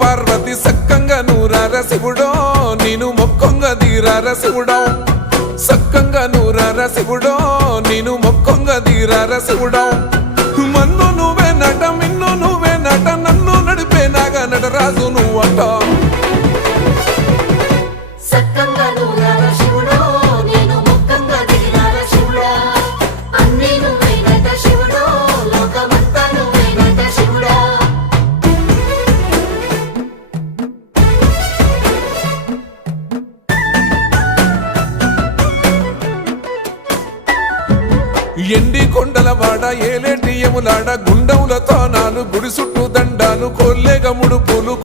పార్వతి సక్కంగా నూరార శివుడో నేను మొక్కొంగ దీరార శివుడో సక్కంగా నూరార శివుడో నేను మొక్కొంగ దీరార శివుడో మన్ను నువ్వే నట మిన్ను నువ్వే నట నన్ను నడిపే నాగా నటరాజు నువ్వట ఎండి కొండలవాడ ఏలేటి యములాడ గుండములతో నాలు గుడి చుట్టూ దండాలు కొల్లేగ ముడుపులు